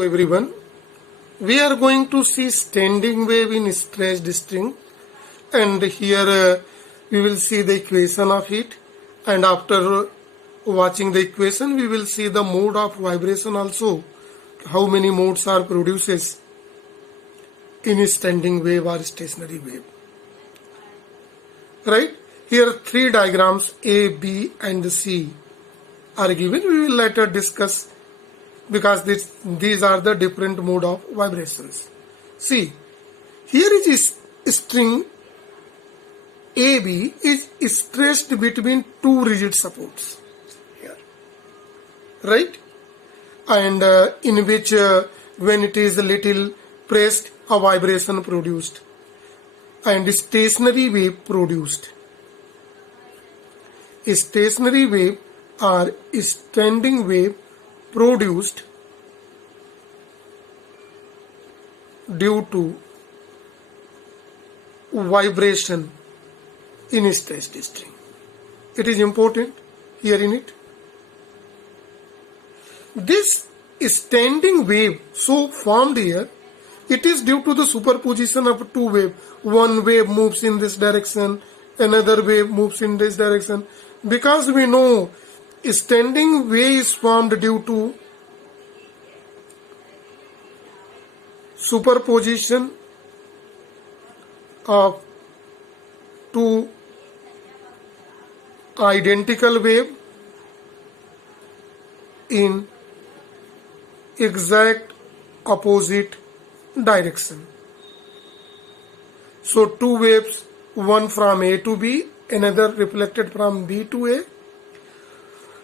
Everyone, we are going to see standing wave in stretched string, and here we will see the equation of it, and after watching the equation we will see the mode of vibration also, how many modes are produces in standing wave or stationary wave. Right, here three diagrams A, B and C are given. We will later discuss because these are the different mode of vibrations. See, here is string AB is stretched between two rigid supports here, right? And in which when it is a little pressed, a vibration produced and stationary wave produced. A stationary wave or standing wave produced due to vibration in stretched string. It is important here in it. This standing wave so formed here, it is due to the superposition of two waves. One wave moves in this direction, another wave moves in this direction. Because we know standing wave is formed due to superposition of two identical wave in exact opposite direction. So two waves, one from A to B, another reflected from B to A,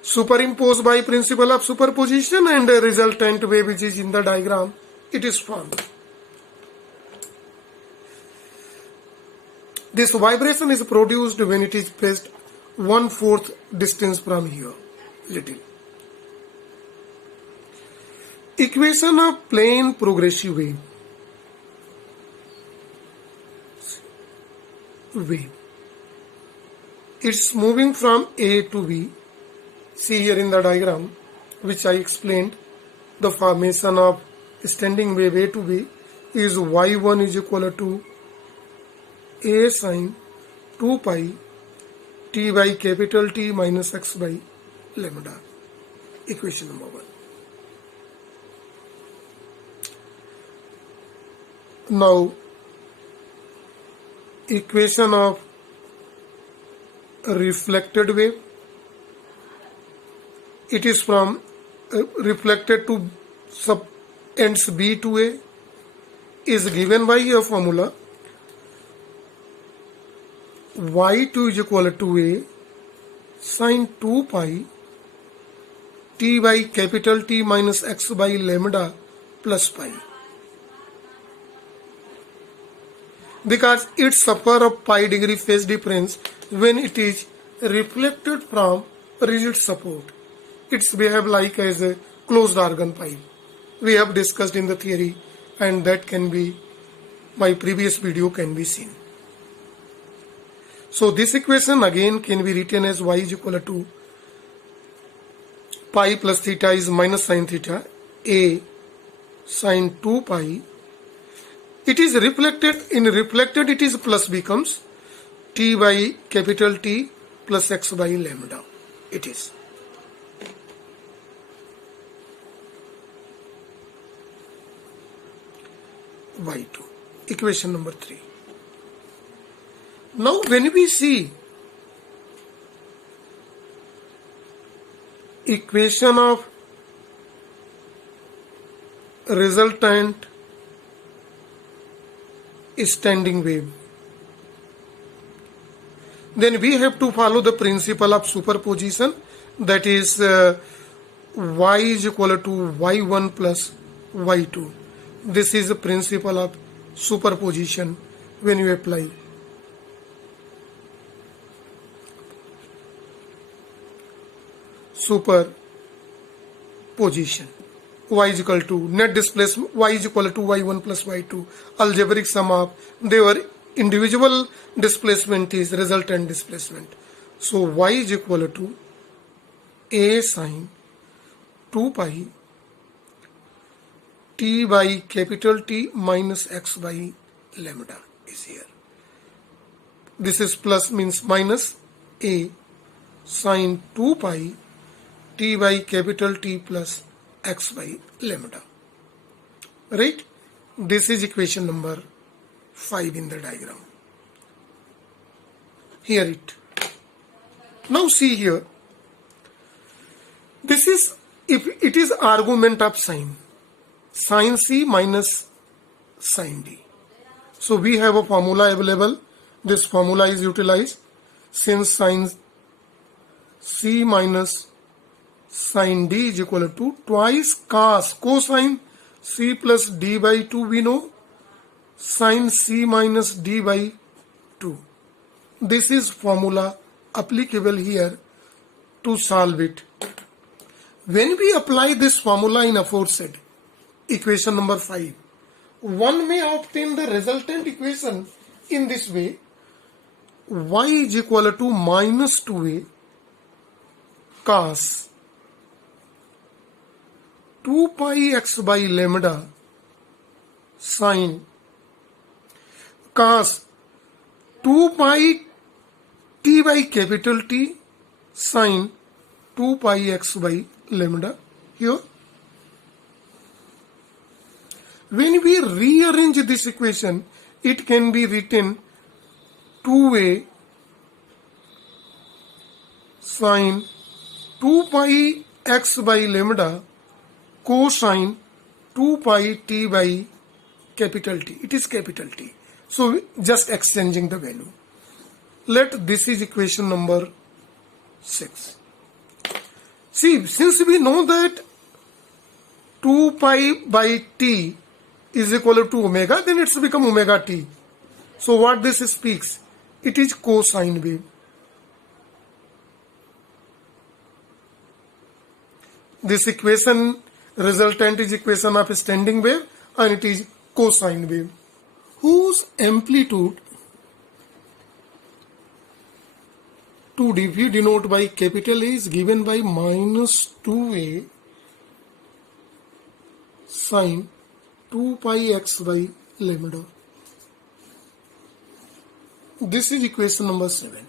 superimposed by principle of superposition, and a resultant wave which is in the diagram, it is formed. This vibration is produced when it is placed 1/4 distance from here, little. Equation of plane progressive wave. It's moving from A to B. See here in the diagram, which I explained, the formation of standing wave A to B is y1 is equal to A sin 2 pi t by capital T minus x by lambda. Equation number 1. Now, equation of reflected wave. It is from reflected to sub ends B to A is given by a formula y2 is equal to A sin 2 pi t by capital T minus x by lambda plus pi. Because it suffers a pi degree phase difference when it is reflected from rigid support. It's behave like as a closed organ pipe. We have discussed in the theory, and that can be, my previous video can be seen. So this equation again can be written as y is equal to pi plus theta is minus sin theta, A sin 2 pi. It is reflected, in reflected it is plus becomes t by capital T plus x by lambda. It is. y2. Equation number 3. Now when we see equation of resultant standing wave, then we have to follow the principle of superposition, that is y is equal to y1 plus y2. This is the principle of superposition when you apply. Superposition. Y is equal to net displacement, y is equal to y1 plus y2. Algebraic sum of their individual displacement is resultant displacement. So y is equal to A sin 2 pi t by capital T minus x by lambda is here. This is plus means minus a sine 2 pi t by capital T plus x by lambda. Right? This is equation number 5 in the diagram. Here it. Now see here. This is, if it is argument of sine C minus sine D. So we have a formula available. This formula is utilized since sine C minus sine D is equal to twice cosine C plus D by 2 we know, sine C minus D by 2. This is formula applicable here to solve it. When we apply this formula in aforesaid equation number 5, one may obtain the resultant equation in this way: y is equal to minus 2a cos 2 pi x by lambda sine cos 2 pi t by capital T sine 2 pi x by lambda here. When we rearrange this equation, it can be written 2a sine 2 pi x by lambda cosine 2 pi t by capital T. It is capital T. So just exchanging the value. Let this is equation number 6. See, since we know that 2 pi by t is equal to omega, then it's become omega t. So what this speaks? It is cosine wave. This equation resultant is equation of standing wave and it is cosine wave, whose amplitude 2d we denote by capital A is given by minus 2a sine 2 pi x by lambda. This is equation number 7.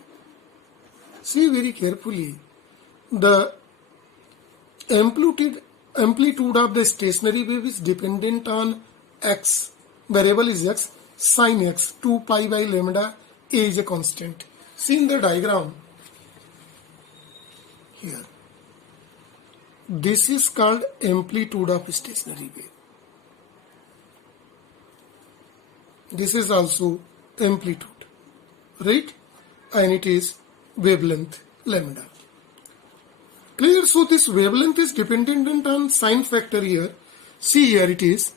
See very carefully. The amplitude of the stationary wave is dependent on x. Variable is x, sine x, 2 pi by lambda, a is a constant. See in the diagram here. This is called amplitude of stationary wave. This is also amplitude, right? And it is wavelength lambda. Clear? So this wavelength is dependent on sine factor here. See here it is.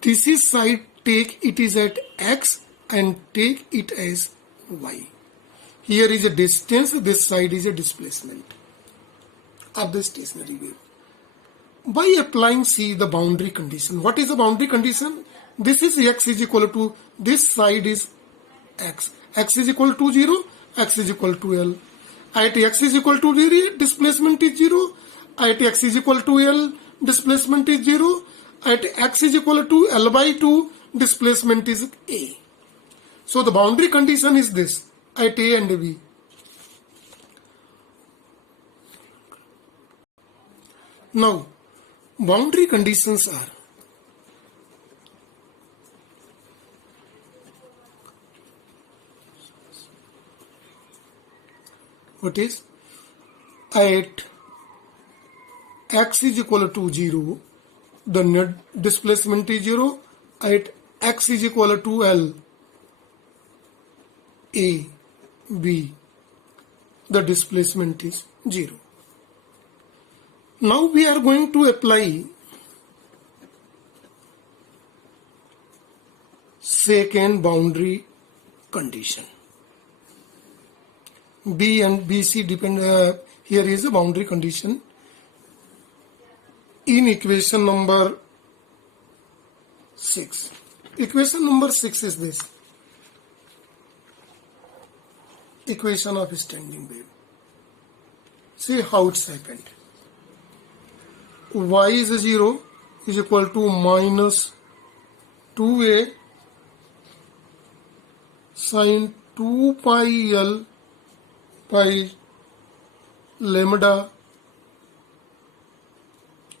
This is side, take it is at x and take it as y. Here is a distance, this side is a displacement of the stationary wave. By applying the boundary condition. What is the boundary condition? This is x is equal to, this side is x. X is equal to 0, x is equal to L. At x is equal to 0, displacement is 0. At x is equal to L, displacement is 0. At x is equal to L by 2, displacement is A. So the boundary condition is this, at A and B. Now, boundary conditions are what is at x is equal to 0, the net displacement is 0. At x is equal to L, A, B, the displacement is 0. Now we are going to apply second boundary condition. B and BC depend, here is a boundary condition. In equation number 6. Equation number 6 is this. Equation of standing wave. See how it's happened. Y is 0, is equal to minus 2a sine 2 pi L by lambda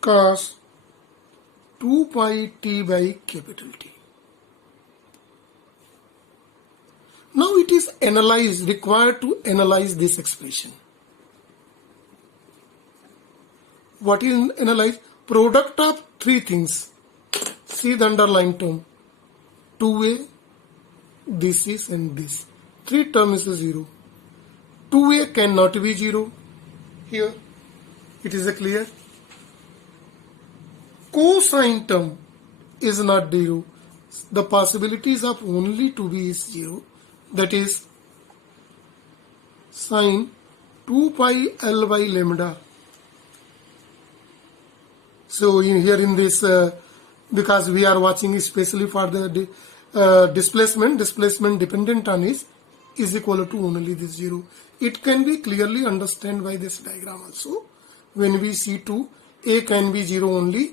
cos 2 pi t by capital T. Now it is required to analyze this expression. What is analyze? Product of three things. See the underlined term. 2a, this is and this. Three terms is 0. 2a cannot be 0. Here it is clear. Cosine term is not 0. The possibilities of only 2b is 0. That is sine 2 pi L by lambda. So here in this, because we are watching especially for the displacement dependent on is equal to only this 0. It can be clearly understood by this diagram also. When we see 2, a can be 0 only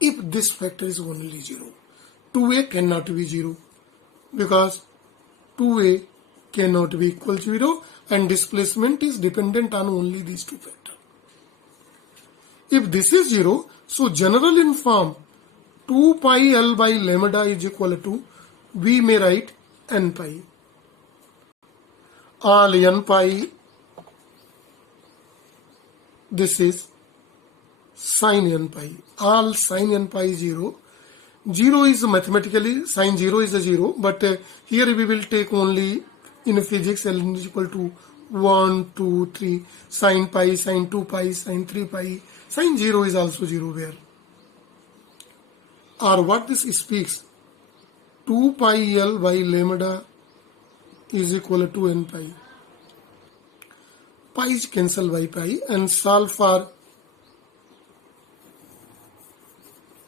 if this factor is only 0. 2a cannot be 0 because 2a cannot be equal to 0 and displacement is dependent on only these two factors. If this is 0, so general in form 2 pi L by lambda is equal to, we may write n pi. All n pi, this is sin n pi. All sin n pi is 0. 0 is mathematically, sin 0 is a 0, but here we will take only in physics L is equal to 1, 2, 3, sin pi, sin 2 pi, sin 3 pi, sin 0 is also 0 where. Or what this speaks, 2 pi L by lambda is equal to n pi. Pi is cancelled by pi and solve for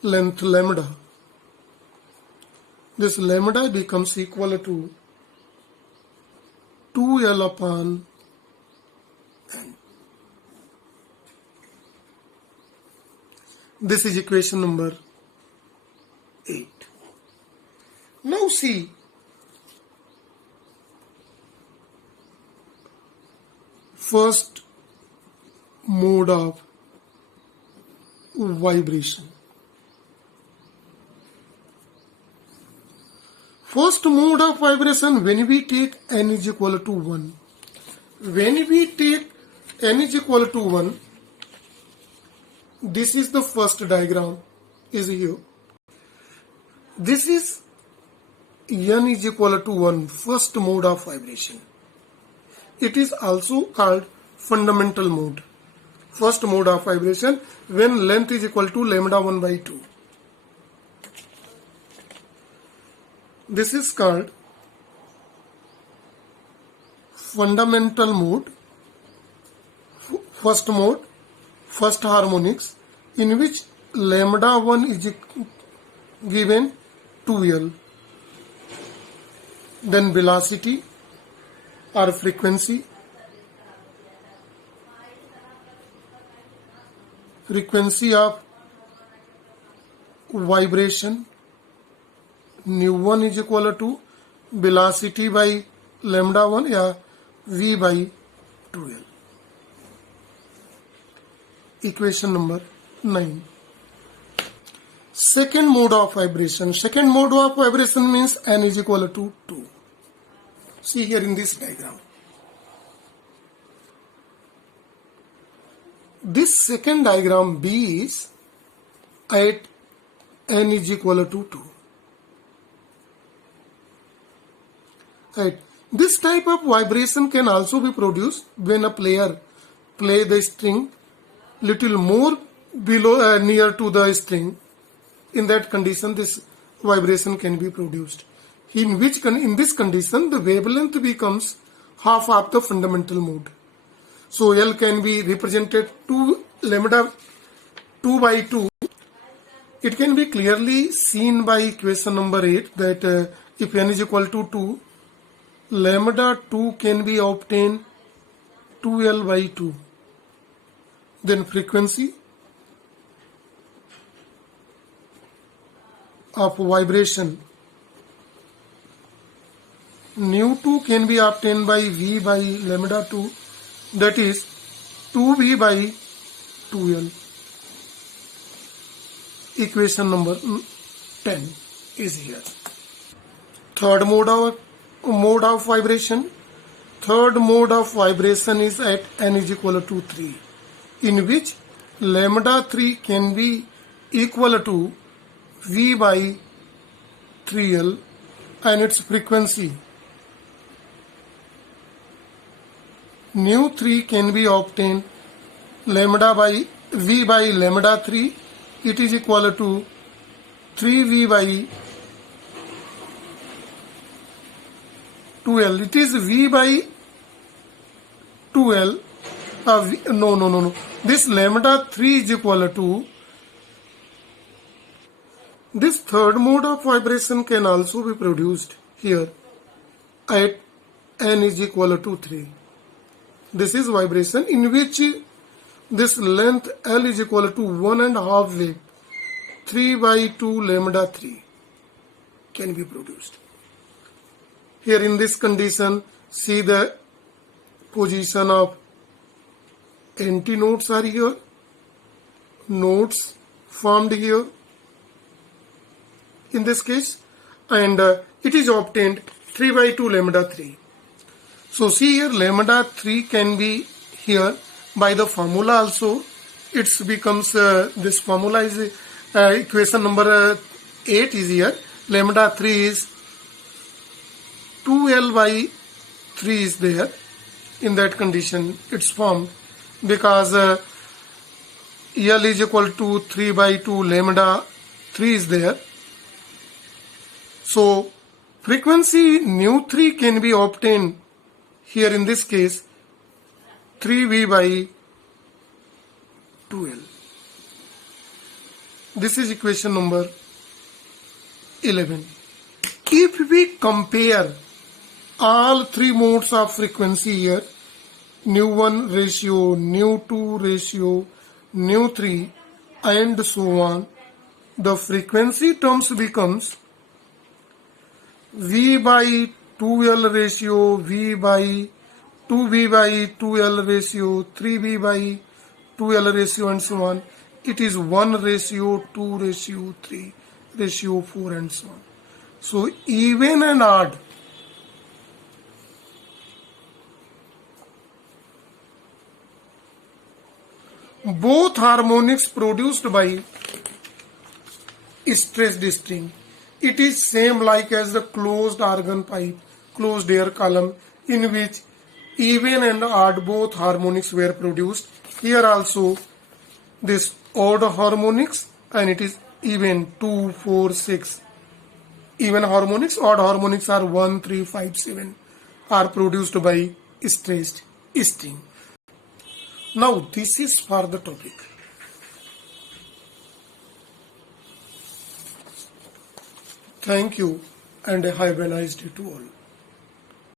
length lambda. This lambda becomes equal to 2L upon n. This is equation number 8. Now see, first mode of vibration. First mode of vibration, when we take n is equal to 1. When we take n is equal to 1, this is the first diagram is here. This is n is equal to 1, first mode of vibration. It is also called fundamental mode. First mode of vibration when length is equal to lambda 1 by 2. This is called fundamental mode, first mode, first harmonics, in which lambda 1 is given 2L. Then velocity or frequency of vibration nu1 is equal to velocity by lambda 1 या v by 2L. Equation number 9. Second mode of vibration. Second mode of vibration means n is equal to 2. See here in this diagram. This second diagram B is at n is equal to 2. Right. This type of vibration can also be produced when a player play the string little more below near to the string. In that condition, this vibration can be produced. In this condition, the wavelength becomes half of the fundamental mode. So L can be represented to lambda 2 by 2. It can be clearly seen by equation number 8 that if n is equal to 2, lambda 2 can be obtained 2L by 2. Then frequency of vibration nu2 can be obtained by V by lambda 2, that is 2V by 2L. Equation number 10 is here. Third mode of vibration. Third mode of vibration is at n is equal to 3, in which lambda 3 can be equal to V by 3L and its frequency nu 3 can be obtained lambda by V by lambda 3, it is equal to 3V by 2L. It is V by 2L. No. This lambda 3 is equal to, this third mode of vibration can also be produced here at n is equal to 3. This is vibration in which this length L is equal to 1.5 wave, 3 by 2 lambda 3 can be produced. Here in this condition, see the position of antinodes are here, nodes formed here in this case, and it is obtained 3 by 2 lambda 3. So see here, lambda 3 can be here by the formula also. It becomes, this formula is equation number 8 is here. Lambda 3 is 2L by 3 is there. In that condition, it's formed because L is equal to 3 by 2 lambda 3 is there. So frequency nu 3 can be obtained here in this case 3V by 2L. This is equation number 11. If we compare all three modes of frequency here, nu1 ratio, nu2 ratio, nu3 and so on, the frequency terms becomes V by 2L ratio, V by 2V by 2L ratio, 3V by 2L ratio and so on. It is 1 ratio, 2 ratio, 3 ratio, 4 and so on. So even and odd, both harmonics produced by stressed string. It is same like as the closed organ pipe, closed air column, in which even and odd both harmonics were produced. Here also this odd harmonics and it is even 2, 4, 6. Even harmonics, odd harmonics are 1, 3, 5, 7 are produced by stressed string. Now this is for the topic. Thank you and have a nice day to all.